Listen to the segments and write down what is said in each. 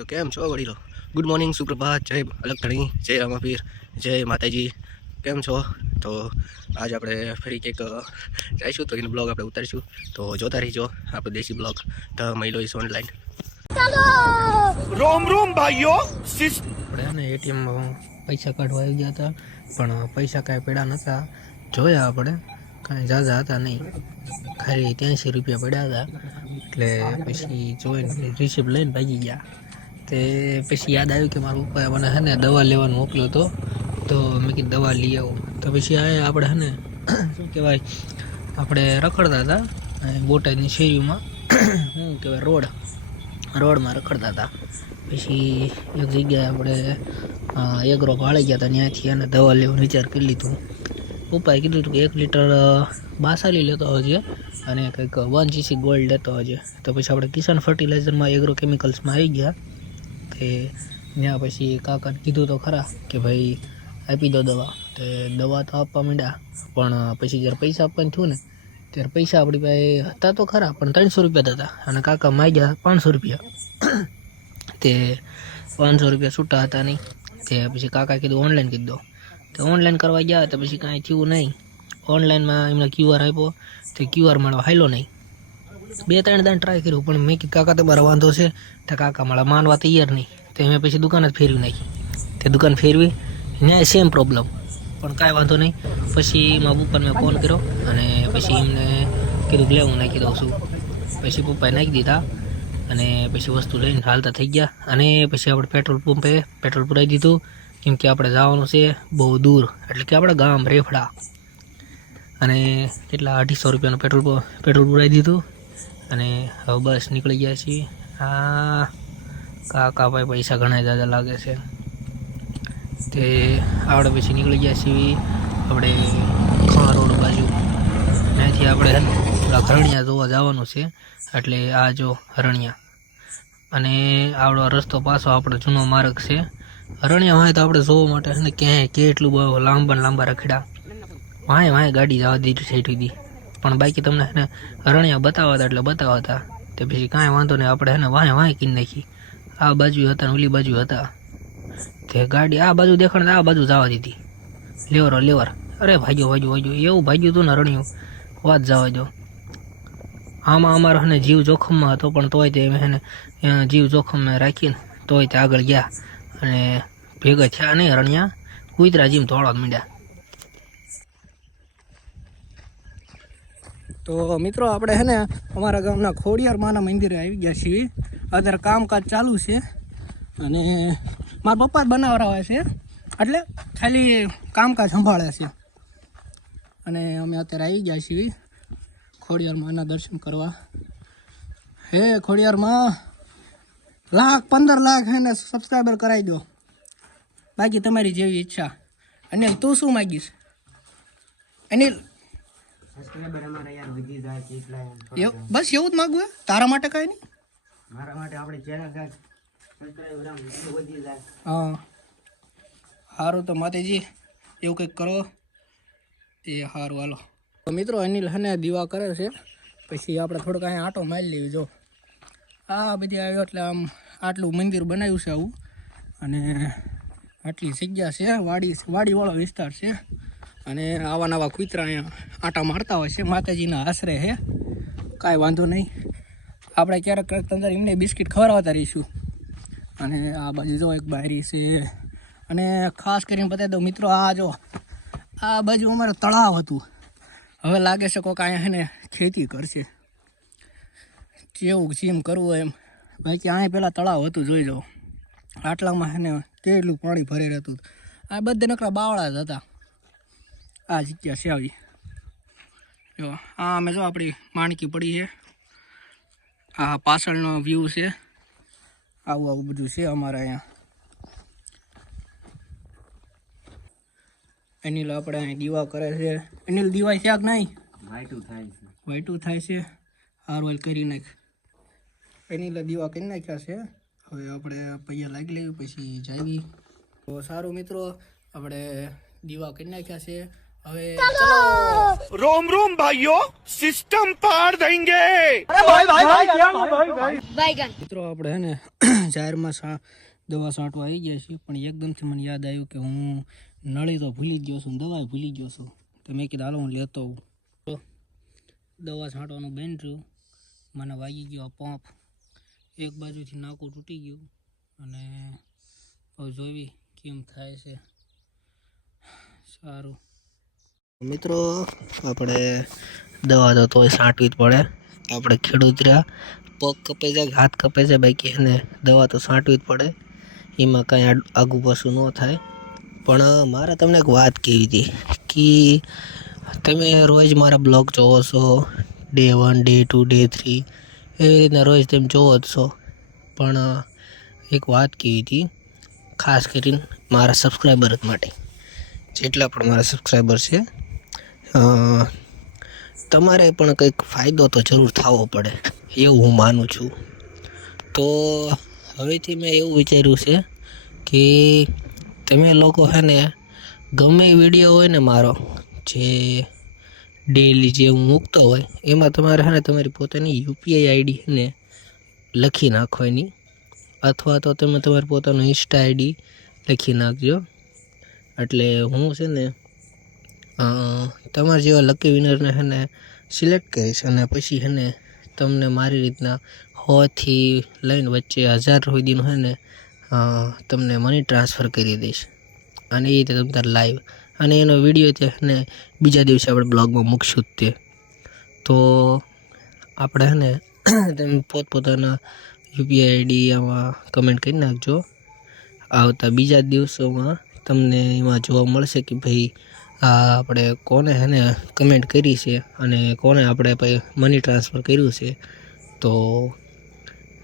તો કેમ છો વડીલો? ગુડ મોર્નિંગ સુપ્રભાત જય અલગધણી જય રામાપીર જય માતાજી. કેમ છો? તો આજ આપણે ફરી કંઈક જઈશું તો એનો બ્લોગ આપણે ઉતારીશું. તો જોતા રહીજો આપણો દેશી બ્લોગ ધ મહિલો ઇઝ ઓનલાઈન રોમ રોમ ભાઈઓ આપણે એટીએમમાં પૈસા કાઢવા આવી ગયા હતા પણ પૈસા કાંઈ પડ્યા નહોતા. જોયા આપણે કાંઈ ઝાઝા હતા નહીં. ખાલી ત્યાંસી રૂપિયા પડ્યા હતા. એટલે પછી જોઈને રિસિપ્ટ લઈને ભાગી ગયા. તે પછી યાદ આવ્યું કે મારા પપ્પાએ મને હે ને દવા લેવાનું મોકલ્યો હતો, તો મેં કીધું દવા લઈ આવું. તો પછી આ આપણે હે ને શું કહેવાય, આપણે રખડતા હતા બોટાદની શેરીમાં શું કહેવાય, રોડ, રોડમાં રખડતા હતા. પછી એક જગ્યાએ આપણે એગ્રો ભાળી ગયા હતા ત્યાંથી એને દવા લેવાનો વિચાર કરી લીધું. પપ્પાએ કીધું હતું કે એક લીટર બાસાલી લેતો હજે અને કંઈક વન જીસી ગોલ્ડ લેતો હજે તો પછી આપણે કિસાન ફર્ટિલાઇઝરમાં એગ્રો કેમિકલ્સમાં આવી ગયા. તે ત્યાં પછી કાકાને કીધું તો ખરા કે ભાઈ આપી દો દવા. તે દવા તો આપવા માંડ્યા, પણ પછી જ્યારે પૈસા આપવાનું થયું ને, ત્યારે પૈસા આપણી પાસે હતા તો ખરા, પણ ત્રણસો રૂપિયા હતા. અને કાકા માગ્યા પાંચસો રૂપિયા. તે પાંચસો રૂપિયા છૂટા હતા નહીં. તે પછી કાકા કીધું, ઓનલાઈન કીધું દો. તો ઓનલાઈન કરવા ગયા, તો પછી કાંઈ થયું નહીં. ઓનલાઈનમાં એમને ક્યુઆર આપ્યો, તે ક્યુઆર મારો હાલ્યો નહીં. બે ત્રણ દાન ટ્રાય કર્યું, પણ મેં કીધું, કાકા, તમારો વાંધો છે. તો કાકા મારા માનવા તૈયાર નહીં. તો મેં પછી દુકાન જ ફેરવી નાખી. તે દુકાન ફેરવી ત્યાં સેમ પ્રોબ્લેમ પણ કાંઈ વાંધો નહીં. પછી એમાં પપ્પાને મેં ફોન કર્યો અને પછી એમને કીધું કે, લે, હું નાખી દઉં છું. પછી પપ્પાએ નાખી દીધા અને પછી વસ્તુ લઈને હાલતા થઈ ગયા. અને પછી આપણે પેટ્રોલ પંપે પેટ્રોલ પુરાવી દીધું. કેમ કે આપણે જવાનું છે બહુ દૂર, એટલે કે આપણે ગામ રેફડા. અને કેટલા અઢીસો રૂપિયાનું પેટ્રોલ પેટ્રોલ પુરાવી દીધું. અને હવે બસ નીકળી ગયા છીએ. આ કાકા ભાઈ પૈસા ઘણા દાદા લાગે છે. તે આવડે પછી નીકળી ગયા છીએ આપણે ખા રોડ બાજુ. ત્યાંથી આપણે પેલા હરણિયા જોવા જવાનું છે. એટલે આ જો હરણિયા અને આવડો રસ્તો પાછો આપણો જૂનો માર્ગ છે. હરણિયા વાંય તો આપણે જોવા માટે છે ને ક્યાંય કેટલું લાંબા લાંબા રખડા વાંય વાંય ગાડી જવા દીધી થઈ સુધી પણ બાકી તમને એને રણિયા બતાવતા એટલે બતાવતા તે પછી કાંઈ વાંધો નહીં, આપણે એને વાંય વાંય કીધી નાખી. આ બાજુ હતા ને ઓલી બાજુ હતા. તે ગાડી આ બાજુ દેખાણ આ બાજુ જવા દીધી. લેવરો લેવર. અરે ભાગ્યો ભાગ્યો ભાગ્યો એવું ભાગ્યું હતું ને રણિયું. વાત જવા દો. આમાં અમારો હને જીવ જોખમમાં હતો, પણ તોય તે એને જીવ જોખમમાં રાખીને તોય તે આગળ ગયા. અને ભેગા થયા નહીં રણિયા. કુતરા જીમ ધોળવા માંડ્યા. તો મિત્રો, આપણે છે ને અમારા ગામના ખોડિયાર માના મંદિરે આવી ગયા છીએ. અત્યારે કામકાજ ચાલુ છે અને મારા પપ્પા જ બનાવડાવે છે. એટલે ખાલી કામકાજ સંભાળે છે. અને અમે અત્યારે આવી ગયા છીએ ખોડિયાર માના દર્શન કરવા. હે ખોડિયારમાં લાખ, પંદર લાખ હે ને સબસ્ક્રાઈબર કરાવી દો. બાકી તમારી જેવી ઈચ્છા. અનિલ, તું શું માગીશ? અનિલ બસ એવું જ માગવું? તારા માટે કઈ નહીં? મારા માટે આપણે ચેનલ હા. સારું તો માતાજી એવું કંઈક કરો. એ સારું હાલો. તો મિત્રો અનિલ હને દીવા કરે છે. પછી આપણે થોડુંક અહીંયા આટો મારી લેવી જો. આ બધી આવ્યો એટલે આમ આટલું મંદિર બનાવ્યું છે આવું. અને આટલી જગ્યા છે વાડી વાડીવાળો વિસ્તાર છે. અને આવા નવા કૂતરા અહીંયા આટા મારતા હોય છે. માતાજીના આશરે છે કાંઈ વાંધો નહીં. આપણે ક્યારેક ક્યારેક અંદર એમને બિસ્કિટ ખવડાવતા રહીશું. અને આ બાજુ જો એક બારી છે. અને ખાસ કરીને બતાવી દઉં મિત્રો, આ જો, આ બાજુ અમારે તળાવ હતું. હવે લાગે છે કોઈક અહીંયા એને ખેતી કરશે. જેવું જેમ કરવું એમ. બાકી અહીંયા પહેલાં તળાવ હતું, જોઈ જાઓ આટલામાં એને કેટલું પાણી ભરી રહેતું આ બધે નકરા બાવળા જ હતા. આ જગ્યા છે આવી. જો આ અમે જો આપણી માણકી પડી છે. આ પાછળનો વ્યૂ છે. આવું આવું બધું છે અમારે અહીંયા. અનિલ આપણે અહીં દીવા કરે છે. અનિલ દીવા છે કે નહીં? વાઈટું થાય છે. વાઈટું થાય છે. હારવાલ કરી નાખ. અનિલે દીવા કરી નાખ્યા છે. હવે આપણે પૈયા લાગી લેવી પછી જાવી તો સારું મિત્રો આપણે દીવા કરી નાખ્યા છે. હવે ચલો! રોમ રોમ ભાઈઓ સિસ્ટમ પાર દેંગે અરે ભાઈ મિત્રો આપણે હે ને જાહેરમાં દવા સાંટવા આવી ગયા છીએ પણ એકદમથી મને યાદ આવ્યું કે હું નળી તો ભૂલી ગયો છું દવા ભૂલી ગયો છું. તો મેં કીધું હાલો હું લેતો આવું. દવા છાંટવાનું બેન રહ્યું મને વાગી ગયો પંપ. એક બાજુથી નાકું તૂટી ગયું. અને હવે જોવી કેમ થાય છે. સારું. મિત્રો, આપણે દવા તો તોય છાંટવી જ પડે. આપણે ખેડૂત રહ્યા, પગ કપે જાય હાથ કપે જાય બાકી એને દવા તો છાંટવી જ પડે. એમાં કાંઈ આગું પાછું ન થાય. પણ મારે તમને એક વાત કહેવી હતી કે તમે રોજ મારા બ્લોગ જોવો છો, day one, day two, day three, એવી રીતના રોજ તેમ જોવો જ છો. પણ એક વાત કહેવી હતી, ખાસ કરીને મારા સબસ્ક્રાઈબર માટે. જેટલા પણ મારા સબસ્ક્રાઈબર છે તમારે પણ કંઈક ફાયદો તો જરૂર થવો પડે, એવું હું માનું છું. તો હવેથી મેં એવું વિચાર્યું છે કે તમે લોકો છે ને, ગમે એ વીડિયો હોય ને મારો, જે ડેઈલી જે હું મૂકતો હોય, એમાં તમારે છે ને તમારી પોતાની યુપીઆઈ આઈડી ને લખી નાખો એની અથવા તો તમે તમારી પોતાનું ઇન્સ્ટા આઈડી લખી નાખજો. એટલે હું છે ને તમારા જેવા લકી વિનરને છે ને સિલેક્ટ કરીશ અને પછી છે ને તમને મારી રીતના હોથી લઈને વચ્ચે હજાર સુધીનું છે ને તમને મની ટ્રાન્સફર કરી દઈશ. અને એ રીતે તમે લાઈવ અને એનો વીડિયો છે ને બીજા દિવસે આપણે બ્લોગમાં મૂકશું જ તે. તો આપણે છે ને તમે પોતપોતાના યુપીઆઈ આઈડી આમાં કમેન્ટ કરી નાખજો. આવતા બીજા દિવસોમાં તમને એમાં જોવા મળશે કે ભાઈ આ આપણે કોને હેને કમેન્ટ કરી છે અને કોને આપણે પછી મની ટ્રાન્સફર કર્યું છે, તો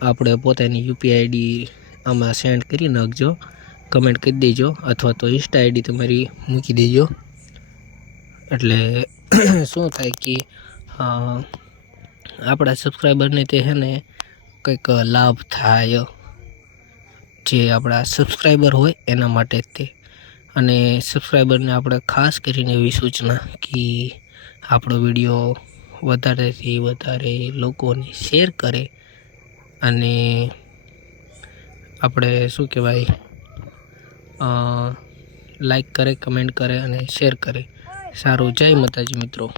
આપણે પોતાની યુપીઆઈ આઈડી આમાં સેન્ડ કરી નાખજો કમેન્ટ કરી દેજો, અથવા તો ઇન્સ્ટા આઈડી તમારી મૂકી દેજો. એટલે શું થાય કે આપણા સબસ્ક્રાઈબરને તે હે ને કંઈક લાભ થાય, જે આપણા સબસ્ક્રાઈબર હોય એના માટે તે અને સબસ્ક્રાઈબરને આપણે ખાસ કરીને એવી સૂચના કે આપણો વીડિયો વધારેથી વધારે લોકોને શેર કરે અને આપણે શું કહેવાય લાઈક કરે કમેન્ટ કરે અને શેર કરે. સારું, જય માતાજી મિત્રો.